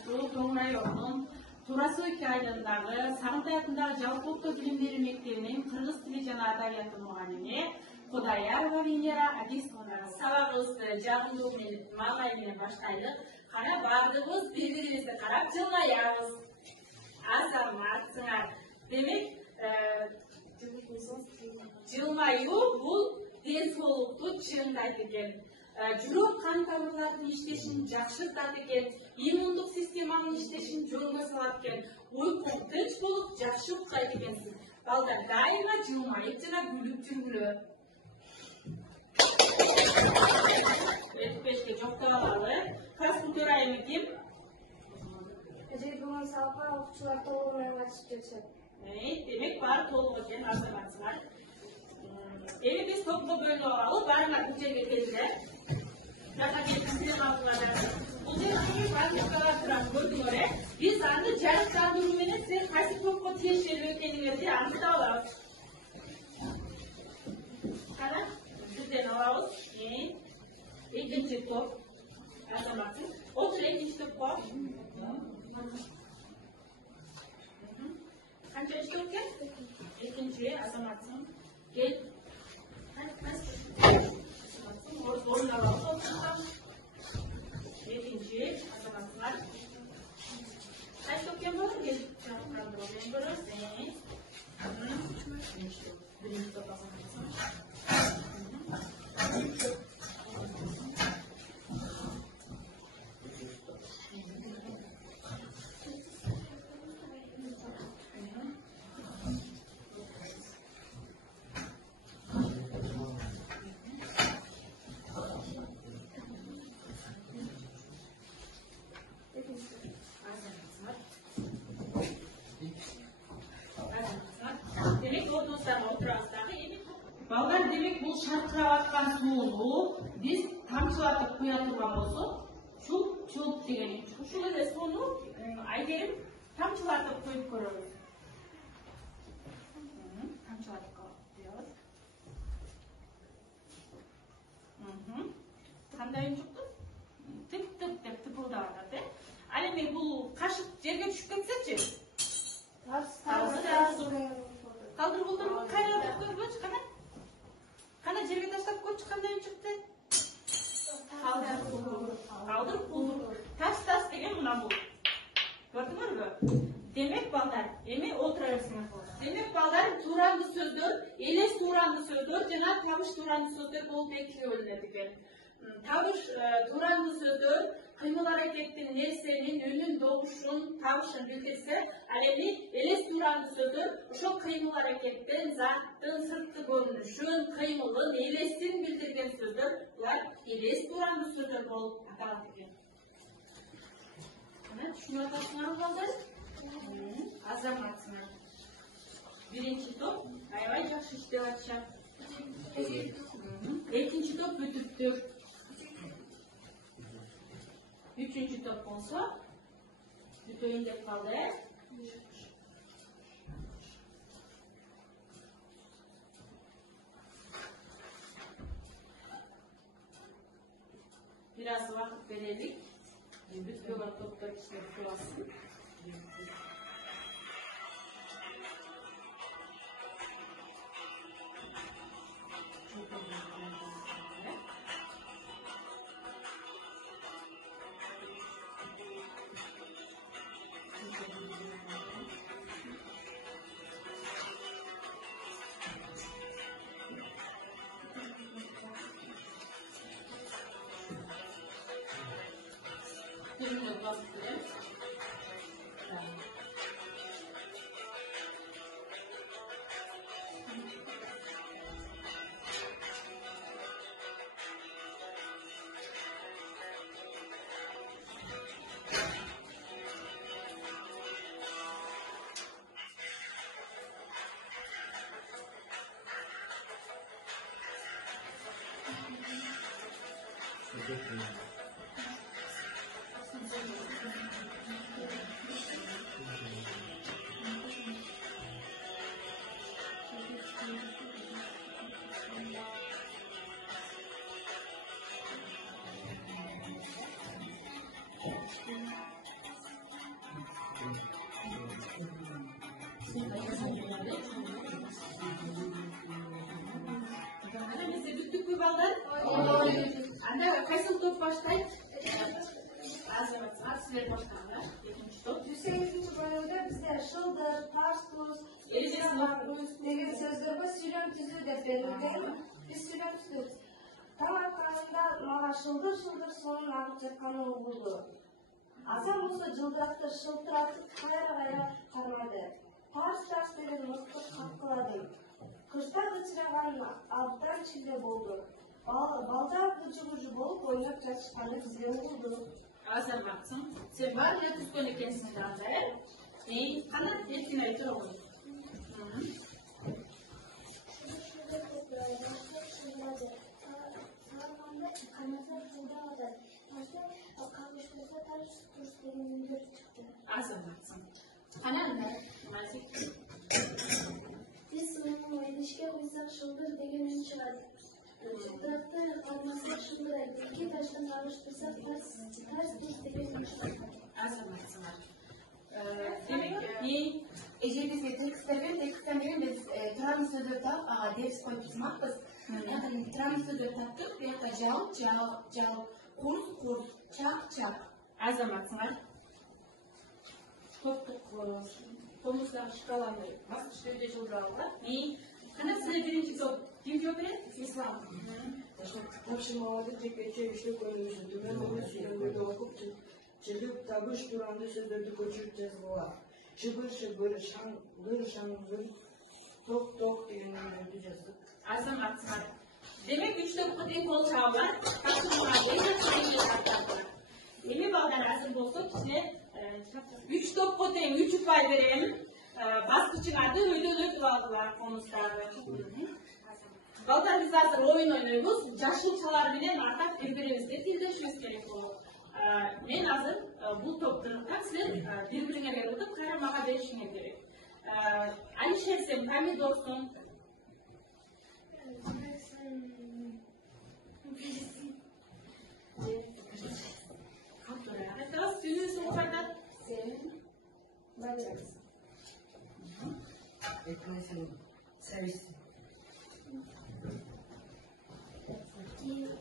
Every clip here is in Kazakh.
Ачуу Тоң районунун Турасуки айылындагы Сагынтай атындагы жалпы улуттук билим берүү мектебинин кыргыз тили жана адабияты мугалими Кудаярова Венера Адисовна. Сабагыбызды жагымдуу менен маңай менен баштайлык. Кана бардыгыбыз бири-бирибизди карап жылмаябыз. Азаматсыңар. Демек, жылмаюу бул ден соолукту чыңдайт экен. Жүрөк кан тамырлардын иштешин жакшыртат экен, иммундук системанын иштешин жолго салат экен, уйкуң тынч болуп жакшы уккайт экенсиз. Балдар дайыма жылмайып жана күлүп жүргүлө. Өтпешке жоктоп алалы. Класстын төрайымы ким? Бүгүн сабакка окуучулар толугу менен катышып жатышат. Демек баары толук экен, азаматсыңар. Эми биз топко бөлүнүп алалы, баарыңар бул жерге келдиңер. Жака келип алдыңар. Бул жерде баардыгыңар турат көрдүңөр, биз аны жарыктандыруу менен силер кайсы топко тиешелүү экениңерди аныктап алабыз. Кана, бирден алабыз. Экинчи топ. Азаматсың. Отур экинчи топко. Канчанчы топ экен? Экинчи, азаматсың. Кел. Орун алабыз. Экинчи, азаматсыңар. Кайсы топ экен болду? Жарыктандыруу менен көрөбүз. Биринчи топ азаматсың. Балдар, демек бул шаркырап аткан сууну биз тамчылатып куя турган болсок, чулп деген. Ушул эле сууну Айгерим тамчылатып куюп көрөбүз. Тамчылатып коебуз. Кандай үнчүктү? Тып-тып деп тыпылдап атат, э? Ал эми бул кашык жерге түшүп кетсечи? Калдыр булдур, кайра көрбөчү кана. Кана жерге таштап көчү, кандай үн чыкты? Калдыр булдур. Таш деген мына бул. Көрдүңөрбү? Демек балдар, эми отура берсиңер. Демек балдар, тууранды сөздөр, элес тууранды сөздөр жана табыш тууранды сөздөр болуп экиге бөлүнөт экен. Табыш тууранды сөздөр кыймыл аракеттин, нерсенин, үнүн, добушун, табышын билдирсе, ал эми элес тууранды сөздөр ошол кыймыл аракеттин, заттын сырткы көрүнүшүн, кыймылын, элесин билдирген сөздөр, булар элес тууранды сөздөр болуп аталат экен. Мына түшүнүп атасыңарбы балдар? Азаматсыңар. Биринчи топ аябай жакшы иштеп атышат. Экинчи топ бүтүптүр. Üçüncü top olsa, bütünde kaldı. Biraz vakit verelim. Bütün toplar içine kurasın. Bize büttük mü ballar? Anda kaysı top başlayıp? Azamatsınlar, sizler başlayınlar. 2. top. 108. bölümde bizde şıldır, tars tuz, деген сөздер бар, сөйлем түзу деп берілген. Біз сөйлем түземіз. Таң атқанында маған шылдыр шылдыр соның ағып жатқаны болды. Асан болса жылдырақты шылтыратып қайра қармады. Тарс тарс деген мылтық қаққыладым. Қышта қычыраған алыптан чилде болды. Балдар бұжы-бұжы болып ойнап жатышқаны бізден болды. Azamatsın. Sen var ya kız böyle kendisine de azar. Ana hepsini ayıtır olur. Azamatsın. Ana ne? Mazik. Biz sınavın oynayışken uysak şıldır degenen çıkardık. Çıktırakta kalmasak şıldıraydı. İki taştan alıştırsak ters düz degenen çıkardık. Azamatsınlar. Demek ежелесе текстермен біз тұрамыз сөздер тап, деріс қойып тұрмақпыз. Тұрамыз сөздер таптық, бұяқта жау, қорс, чақ. Azamatsınlar. Topluk konuslar şıkalandı. Nasıl işlevde жылдыралар? Қана сізде бірінші топ кім көбірек? Ислам. Тапшырмаларды текке иштеп көрүнүшү төмөн болгон сүйлөмдөрдү окуп чыгып табыш тууралуу сөздөрдү көчүрүп жазгыла. Шыбыр, шаңгыр, ток деген сөздөрдү жаздык. Azamatsınlar. Demek 3 toplu tek kol çağlar. Emi bağdan asıl bolsa kişiler 3 toplu tek 3 pay verelim. Baskıçın adı ödülü aldılar konuslarda. Baltar biz hazır oyun oynuyoruz. Yaşlıçalar bilen artık birbirimizde tildeşmemiz gerek olur. Men hazır bu toplarından sizler birbirine verilip karamağa verişine gerek. Alişer sen Pomidorsun. Hatta sürüyorsun o kadar. Sen bakacaksın. Ekmeğini servis.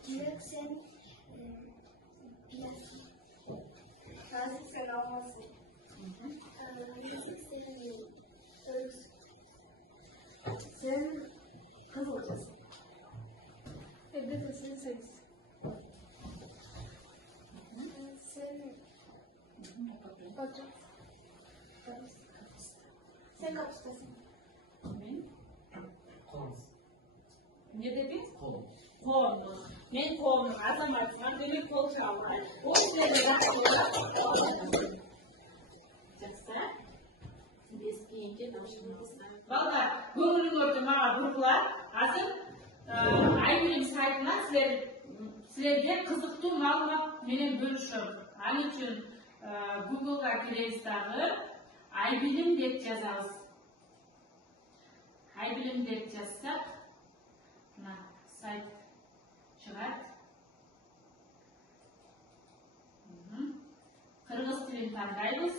Direkt sen bilersin. Nazik sen almasın. Nazik sen ölürsün. Sen kız olacaksın. Evde de sen sevsin. Sen bakacaksın. Sen kapıstasın. Ne dedin? Konu. Men konu. Azamatsınlar. Demek kol çağlar. O işlerle yapıyorlar. Жақсы. Ескейінке даушымыз. Балдар, көңілін көрді маға бұрғылар. Азыр Айгүлім сайтына сілерге қызықты мағлұмат менен бөлішім. Аны үшін Google'ға кіресіз дағы Айгүлім деп жазамыз. Айгүлім деп жазсақ, сайт шығады. Қырғыз тілін таңдаймыз.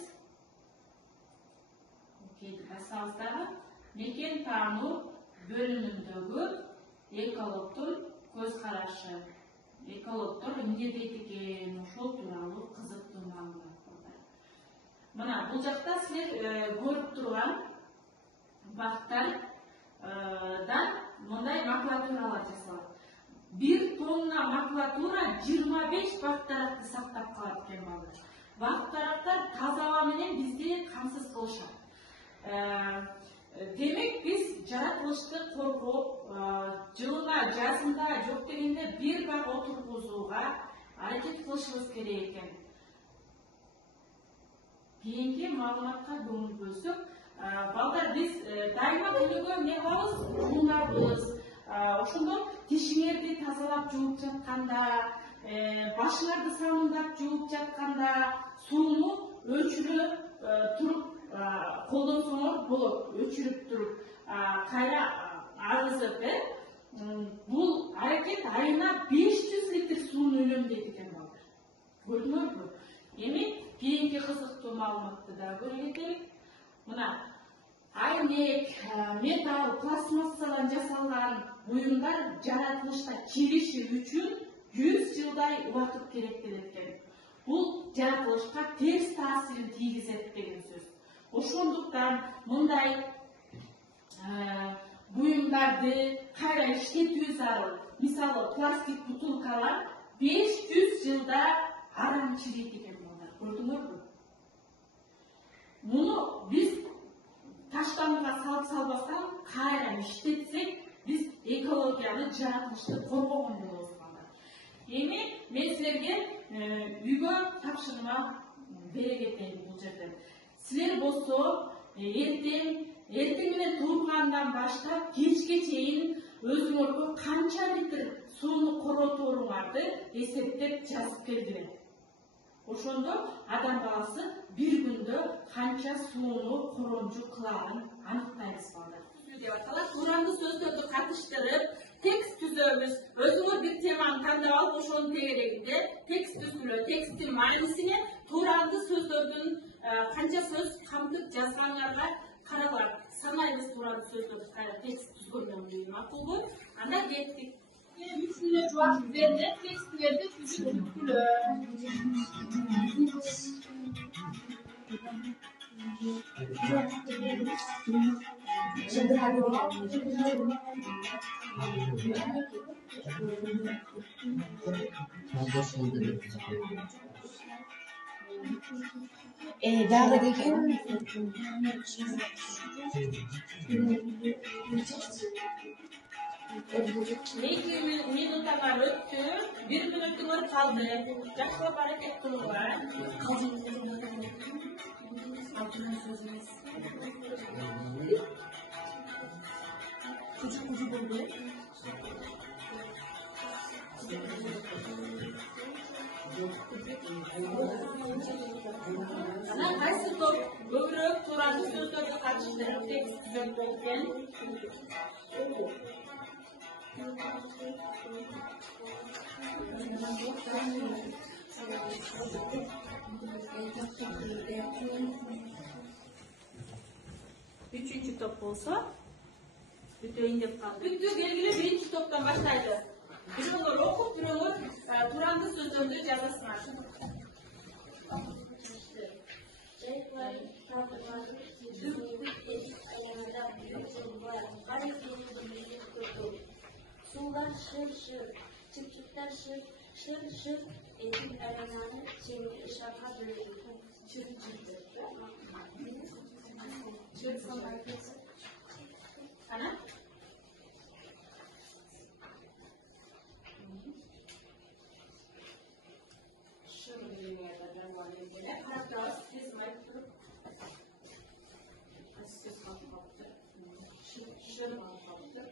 Басамыздағы мекен тану бөліміндегі экологтың көзқарашы. Экологтар не дейді екен, ошол туралы қызықты мағлұмат болды. Мына бұл жақта сіздер көріп тұрған бақтардан мындай макулатуралар жасалады. 1 тонна макулатура 25 бақтарақты сақтап қалады екен балдар. Бақтарақтар таза ауа менен бизди камсыз кылышат. Демек биз жаратылышты коргоп, жылына жазында жок дегенде бир бак отургузууга аракет кылышыбыз керек экен. Кийинки маалыматка көңүл бөлсөк, балдар биз дайыма күнүгө эмне кылабыз? Жуунабыз. Ошондо тишиңерди тазалап жууп жатканда, башыңарды сабундап жууп жатканда сууну өчүрүп туруп колдонсоңор болот, өчүрүп туруп кайра агызып, бул аракет айына 500 литр сууну үнөмдөйт экен балдар. Көрдүңөрбү? Эми кийинки кызыктуу маалыматты да көрө кетели. Мына айнек, металл, пластмассадан жасалған бұйымдар жаратылышта келеші үшін 100 жылдай уақыт керектеледі екен. Бұл жаратылышқа теріс тәсірін тигізеді деген сөз. Ошондуктан мындай бұйымдарды қайра иштетүү зарыл. Мисалы, пластик бутылкалар 500 жылда арам чирейт экен булар. Көрдүңөрбү? Муну биз таштанууга салбастан кайра иштетсек, биз экологияны, жаратылышты коргогон болобуз. Эми мен силерге үйгө тапшырма бере кетейин бул жерден. Силер болсо эртең менен тургандан баштап кечке чейин өзүңөргө канча литр сууну короторуңарды эсептеп жазып келдиңер. Ошондо адам баласы бир күндө канча сууну коронжу кылагын аныктайбыз балдар. Деп аталат. Туранды сөздөрдү катыштырып, текст түзөбүз. Өзүңөр бир теманы тандап алып, ошонун тегерегинде текст түзүлөт. Тексттин маанисине туранды сөздөрдүн канча сөз камтып жазгандарга каралат. Санайбыз туранды сөздөрдү кайра текст түзгөндөн кийин, макулбу? Анда кеттик. 3 мүнөт убакыт берди, текстлерди түзүп бүткүлө. Дагы деген Эки минуттар өттү, 1 мүнөтүңөр калды. Жакшылап аракет кылыңар. Ana qaysi топ көбүрөөк туранды сөздөрдү катыштырып текст түзөп берген? Üçüncü top olsa бүтөйүн деп калды. Бүттү, келгиле биринчи топтон баштайлы. Бирөөңөр окуп, бирөөңөр туранды сөздөрдү жазасыңар. Sular şır şır, çiftlikler şır şır şır, elin arananı çevir ışığa dönüyor. Çır çırdır. Çır sonra kızı. Ana? Şır dünyada devam edelim. Hatta siz mektup siz kalktı. Şır kalktı.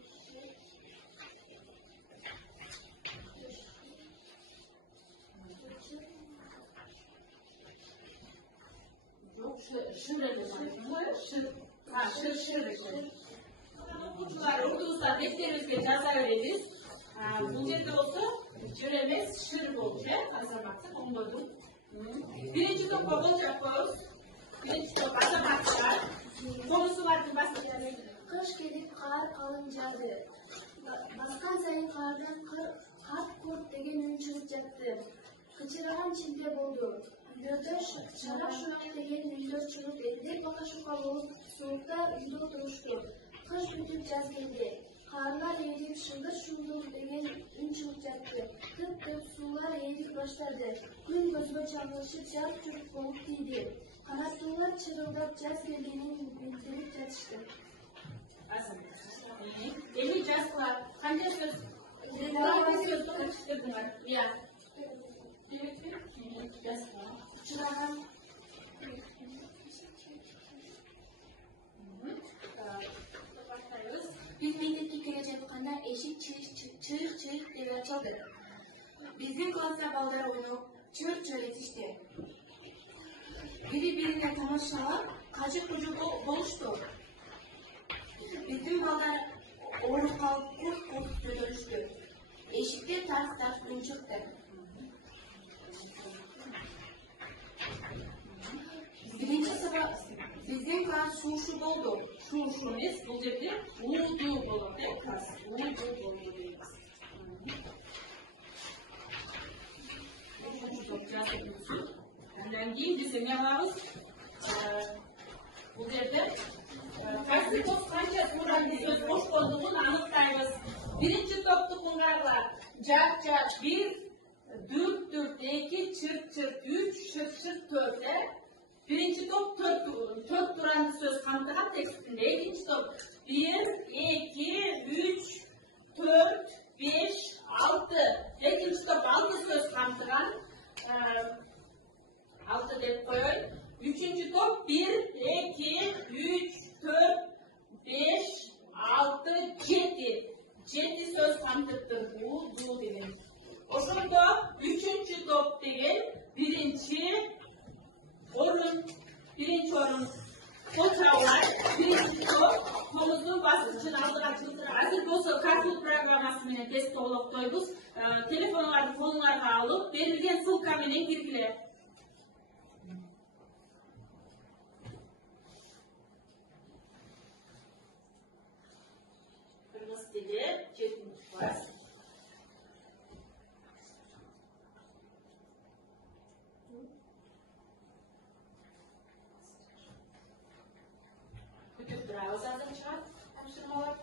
Yok şır şır. Ha şır. Okuyucular okuduğunuzda defterimizde yazabiliriz. Bu жерде olsa şır емес şır болчу, азаматтык оңдоду. Birinci topқа қол жаппыз. Birinci top азаматтар. Konusu var ki başlayalım. Kış gelip kar kalın cadı. Baskan sayın kardan kart kurt degen ün çıkıp jattı. Kıçırağın çimde boldu. Götür şarap şunak degen ündör çıkıp eldi. Baka şuka bolup soğukta ündü oturuştu. Kış bütüp jaz geldi. Karlar eğilip şıldır şıldır degen ün çıkıp jattı. Kıp kıp sular eğilip başladı. Gün gözüme çamlaşıp jaz çürük bolup deydi. Kanatlılar çırıldap jaz gelgenin bildirip jatıştı. Eli jaz kılar. Kanca söz? Bir söz konuşturdunlar. Ya. Jaz kılar. Çırağın Biz mektepe келе жатканда эшик чыйк деп ачылды. Биздин класста балдар ойноп, чыр этишти. Бири-бирине тамашалап, кажы-кужу болушту. Биздин балдар ооруп калып, курт жөнөлүштү. Эшикте тарс-тарс үн чыкты. Биринчи сабак биздин класс шушу болду. şu emas, bu yerde udu bolot, kas. Udu bolot deymiz. Ondan keyin desem yapamiz. Bu yerde qaysi top qancha sur'atli so'z qo'sh bo'lganini aniqlaymiz. Birinchi topni qo'ng'iroqlar jak 1 4 4 2 çırt 3 çırt 4 birinchi top 4 turanli so'z qamtigan tekstinde. İkinci top 1 2 3 4 5 6 ikinci top 6 so'z qamtigan 6 deb qo'yaylik. Üçüncü top 1 2 3 4 5 6 7 7 söz qamtibdir. Bu degan. Oşunda üçüncü top degan birinci o'rin qo'chaqlar, birinchi top qo'mizning bosqichini oldiga chiqtirib, hozir bo'lsa kartul programmasi bilan test to'liqlaymiz. Telefonlarni qo'llarga olib, berilgan ссылка bilan kirgizinglar. Kırmızı dili, çetinlik var. Kütük bravo zaten çıkar. Hemşirmalar.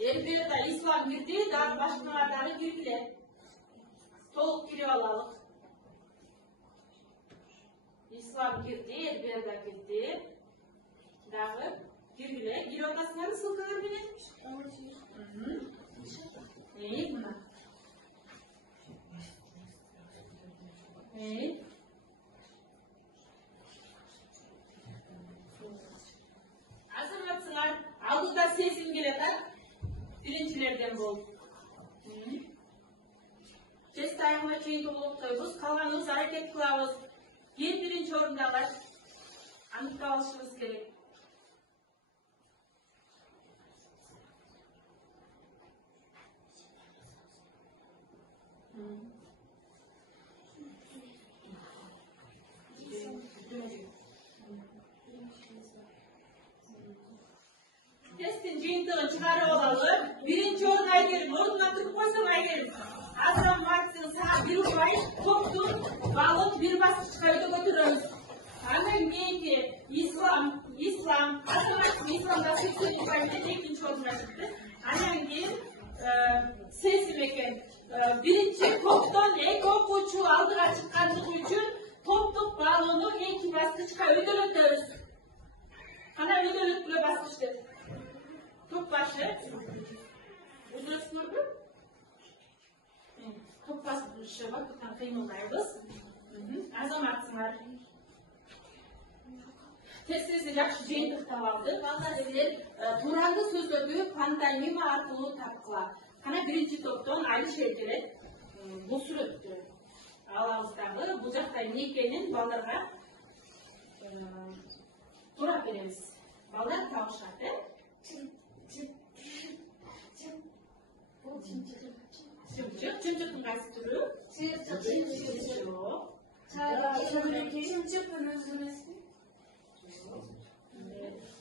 Elbette İslam girdi, daha başkalarına girdiler. Toluk giriyor alalım. İslam girdi, elbette girdi. Daha girdiler. Giriyor odasına nasıl kadar bile? İyi buna. İyi. Azamatsınlar, aldıda sesim geleden. Birincilerden bol. Test ayımına keyin to'liqlaymiz. Qolganimiz harakat qilamiz. Eng birinchi o'rindalar aniqlab olishimiz kerak. Testin jiyintig'ini chiqarib olalım. Birinchi o'rin Aygerim. O'rnidan turib qo'ysam Aygerim. Azam Martin saat 1 uray topni baliq bir bosqichga ko'taramiz. Andan keyingi İslam, Azam Martin İslamda 80 payda ikkinchi o'ringa chiqdi. Andan keyin sesim ekan. Birinchi topdan ilk o'quvchi oldiga chiqqanligi uchun topni baliqni ikki bosqichga o'tamiz. Qana o'tamiz bu bosqichda. Top başı. Uzun sınırlı. Top başı var. Tutan kıyımındayız. Azamatlar. Tezsiz yaxşı jeyintik tavaldı. Vallahi dediler, turanlı sözlödü pantomima arqılı tapqılar. Kana birinci toptan aynı şeyleri bu sürüttü. Ağlamızдағы bu жақтан некенің балдарға тура береміз. Балдар тауышады. Çimçik'in kaç türü? Çimçik. Çimçik'in özümüz.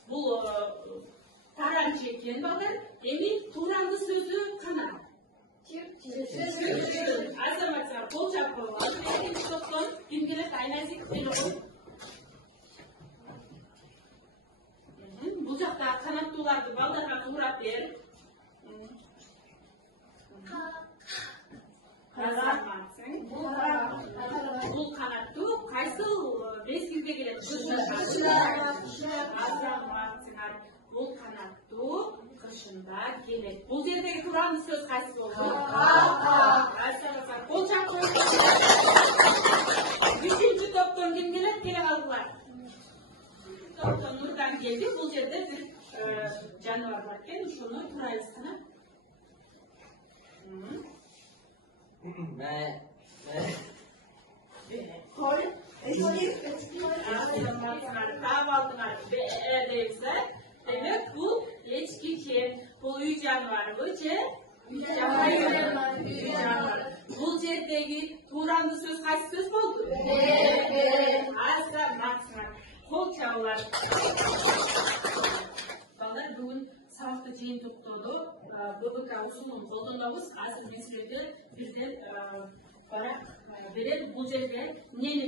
Bu taran çekin bakın. Emin turanlı sözü kanal. Azamatlar kol çapı var. İkinci toptan güngelet aynazik telefon. Bu жақта kanatlılardı baldarga tuğrap ber. Бұл kanatlı qaysı mezgilге келет? Азаматсыңар. Бұл kanatlı қышында келет. Бұл жердегі туранды сөз qayсы болды? Азаматсыңар. Қол чапы. Üçüncü toptan kim келет? Келе қалдылар. Toptan Nurdan geldi. Bu yerde bir canavar varken şunu turayısına. Koy. Kahvaltılar deyizler. Demek bu барбы же жабай үй жаныбар. Бул жердеги тууранды сөз кайсы сөз болду? Азаматсыңар. Кол чабуулар. Балдар бүгүн сабакты жыйынтыктоодо ББК усулун колдонобуз. Азыр биз бирден барак берет. Бул жерде эмнени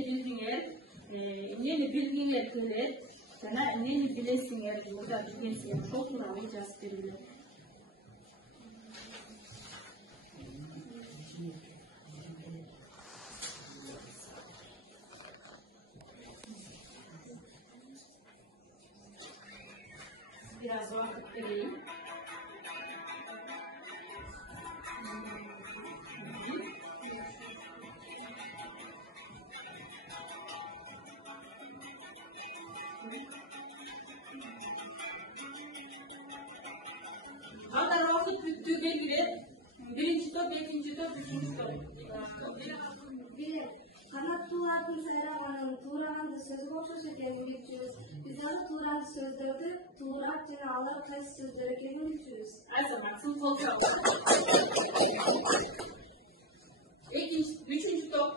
билгиңер келет жана эмнени билесиңер жуурда билгенсиңер ошол тууралуу жазып бергиле. Biraz vakit vereyim. Kadar vakit bütüne girer. Birinci top, ikinci top, üçüncü top. Bir kanatlıların sayramanın tuğrandı sözü boşuşu gelmişiz. Biz alıp tuğrandı sözleri tuğrak jana alıp kaysı sözleri gelmişiz. Azamatsın kol çabuk. Üçüncü top.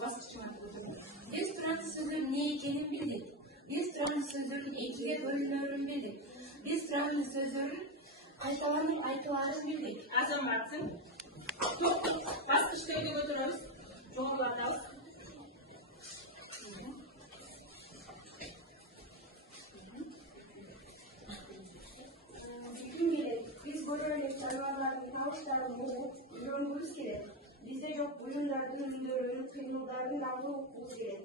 Basışçıma tutun. Biz tuğrandı sözlerin ne ekenin bildik. Biz tuğrandı sözlerin ekiye bölünürün bildik. Biz tuğrandı sözlerin aytalarını bildik. Azamatsın. Top. Basışçıya götürüyoruz. Çoğulardan. Bütün gerek. Biz böyle çarvaların tavuşların bulup yorumumuz gerek. Bizde yok oyunların ürünlerin, kıyımların davlı okumuz gerek.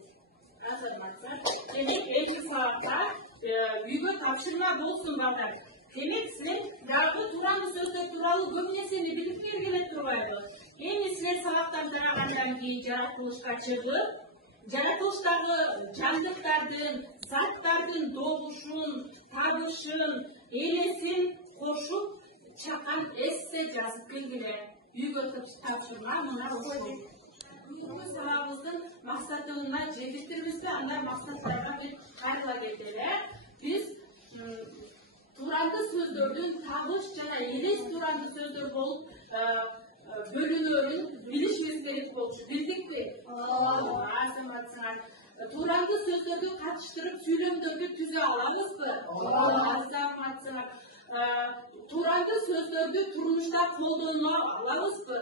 Azamatsın. Demek eski saatte büyük tapşırma bolsun balдар. Demek sizler dagы туранды сөздөр тууралуу көп нерсени билип бергиле турбайбы? Эми силер сабактан тарагандан кийин жаратылышка чыгып, жаратылыштагы жандыктардын, заттардын добушун, табышын, элесин кошуп чакан эссе жазып келгиле. Үйгө тапшырма мына ушул. Бүгүнкү сабагыбыздын максатына жетиштирбизби? Анда максаттарга бир кайрыла кетели. Биз туранды сөздөрдүн табыш жана элес туранды сөздөр болуп бөлүнөрүн билишибиз керек болчу. Билдикпи? Азаматсыңар. Туранды сөздөрдү катыштырып сүйлөмдөрдү түзө алабызбы? Азаматсыңар. Туранды сөздөрдү турмушта колдоно алабызбы?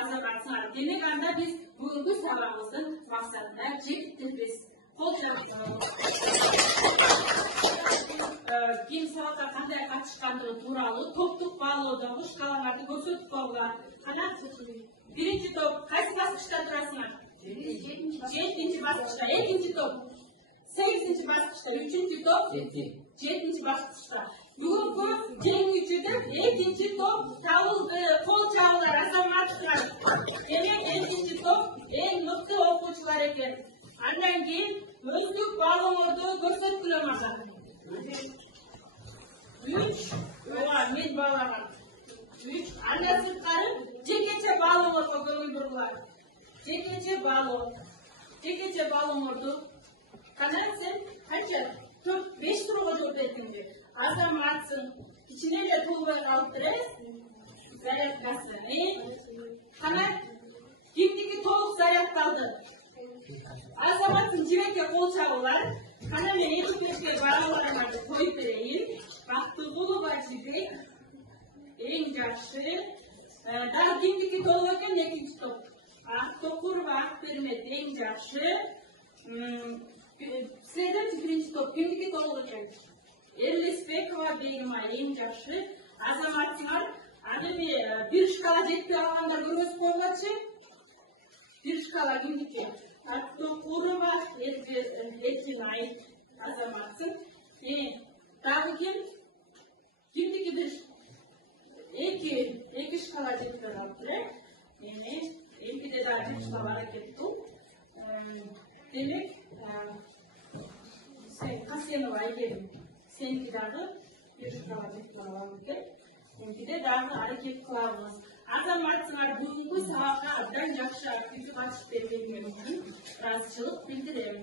Азаматсыңар. Демек анда биз бүгүнкү сабагыбыздын максатына жетиптирбиз. Кол жабыңыз. Ким сабакка кандай катышкандыгы тууралуу топтук баалоодогу шкалаларды көрсөтүп койгула. Кана биринчи топ кайсы баскычта турасыңар? 7-нчи баскычта. Экинчи топ 8-нчи баскычта. Үчүнчү топ 7-нчи баскычта. Бүгүнкү жеңүүчүдүр экинчи топ табылды. Кол чабуулар азаматтар. Демек экинчи топ эң мыкты окуучулар экен. Андан кийин өздүк баалооңорду көрсөткүлө мага. 3 мен баалаган. 3 андан сырткары жекече баалооңорго көңүл бургула. Жекече баалооңорду кана сен канча 4-5 турга жооп бердиңби? Азаматсың. Кичине эле туулбай калыптыр, зарядкасы. Кана кимдики толук зарядталды? Азаматсың жибекке кол чабуулар. Кана мен эки-бешке баалоолорду коюп берейин. Бактыгулова Жибек эң жакшы. Дагы кимдики толук экен экинчи топ. Актокурова Акбермет эң жакшы. Силерден биринчи топ кимдики толук экен? Эрлесбекова Бегима эң жакшы. Азаматсыңар аны бир шкала жетпей алгандар көргөзүп койгучу. Бир шкала кимдики? Актокурова Эржинай азаматсың. Дагы ким? Кимдики бир эки шкала жетпей калыптыр. Экиде дагы бир шкала аракет кыл. Демек, Касенова Айгерим, сеники дагы бир шкала жетпей калып экен. Экиде дагы аракет кылабыз. Азаматсыңар бүгүнкү сабакка абдан жакшы активдүү катышып бергениңер үчүн ыраазычылык билдирем.